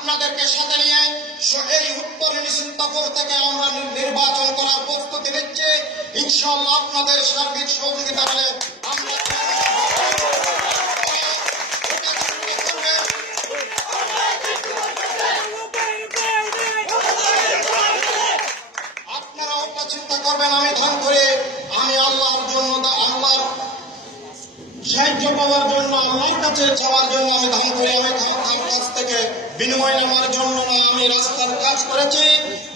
আপনাদেরকে সাথে নিয়ে এই উত্তর নিশ্চিন্তপুর থেকে আমরা নির্বাচন করার প্রস্তুতি নিচ্ছি। ইনশাল্লাহ আপনাদের সার্বিক সহযোগিতা পেলে আপনারা ওটা চিন্তা করবেন, আমি ধান করে আমি আল্লাহর জন্য আল্লাহর সাহায্য পাওয়ার জন্য, আল্লাহর কাছে চাওয়ার জন্য আমি ধান করি, আমি ধান কাছ থেকে বিনিময় নেওয়ার জন্য না, আমি রাস্তার কাজ করেছি,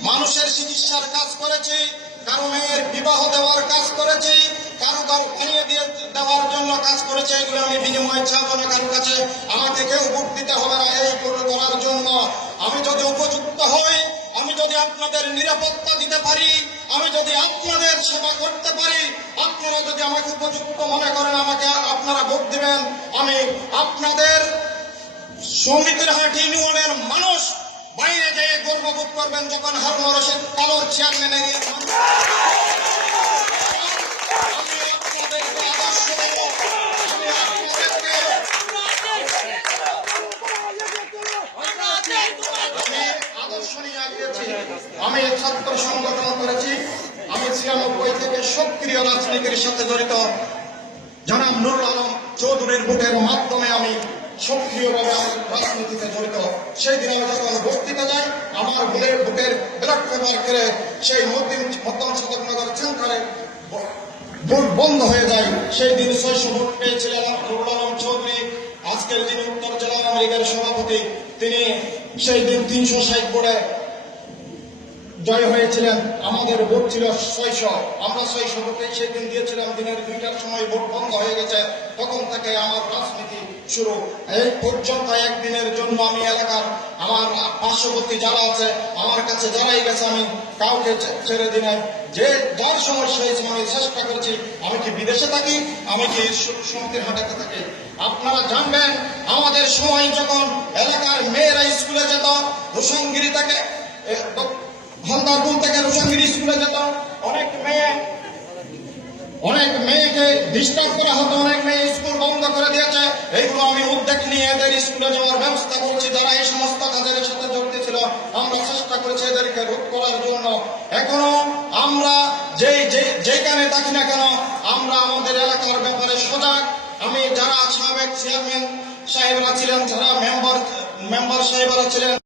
মানুষের চিকিৎসার কাজ করেছি, কারও মেয়ের বিবাহ দেওয়ার কাজ করেছি, কারও কারও বানিয়ে দিয়ে দেওয়ার জন্য কাজ করেছে, এগুলো আমি বিনিময় চাবো না কারোর কাছে আমাকে কেউ ভোট দিতে হবে না, এই করে করার জন্য আমি যদি উপযুক্ত হই, আমি যদি আপনাদের নিরাপত্তা দিতে পারি আমি যদি আপনাদের সেবা করতে পারি, আপনারা যদি আমাকে উপযুক্ত মনে করেন, আমাকে আপনারা ভোট দিবেন, আমি আপনাদের সমিতির হাট ইউনিয়নের মানুষ বাইরে যেয়ে গর্ববোধ করবেন যখন হারুন রশিদ কালোর চেয়ারম্যান আমি ছাত্র সংগঠন করেছি। আমি ছিয়ানব্বই থেকে সক্রিয় রাজনীতির সাথে জড়িত। জনাব নুরুল আলম চৌধুরীর ভোটের মাধ্যমে আমি সেই দিন বন্ধ হয়ে যায়। সেই দিন পেয়েছিলেন আলম চৌধুরী। আজকের উত্তর জেলা আওয়ামী লীগের সভাপতি, তিনি সেই দিন তিনশো ষাট ভোটে জয় হয়েছিলেন। আমাদের ভোট ছিল ছয়শো। আমরা ছয়শো ভোটে সেদিন দিয়েছিলাম দিনের দুইটার সময় ভোট বন্ধ হয়ে গেছে। তখন থেকে আমার রাজনীতি শুরু। এই পর্যন্ত একদিনের জন্য আমি এলাকার আমার পার্শ্ববর্তী যারা আছে, আমার কাছে যারাই গেছে, আমি কাউকে ছেড়ে দিই যে যার সমস্যা হয়েছে আমি চেষ্টা করছি, আমি কি বিদেশে থাকি? আমি কি সমিতির হাটাতে থাকি? আপনারা জানবেন, আমাদের সময় যখন এলাকার মেয়েরা স্কুলে যেত রোশনগিরি থেকে হলদারপুর থেকে রোশনগিরি স্কুলে যেত। অনেক মেয়ে, অনেক মেয়েকে ডিস্টার্ব করা হতো, অনেক মেয়ে স্কুল বন্ধ করে দিয়েছে। এইগুলো আমি উদ্যোগ নিয়ে এদের স্কুলে যাওয়ার ব্যবস্থা করছি। যারা এই সমস্ত কাজের সাথে জড়িত ছিল। আমরা চেষ্টা করেছি এদেরকে রোধ করার জন্য। এখনও আমরা যে- যেখানে থাকি না কেন, আমরা আমাদের এলাকার ব্যাপারে সজাগ। আমি যারা সাবেক চেয়ারম্যান সাহেবরা ছিলেন, যারা মেম্বার মেম্বার সাহেবরা ছিলেন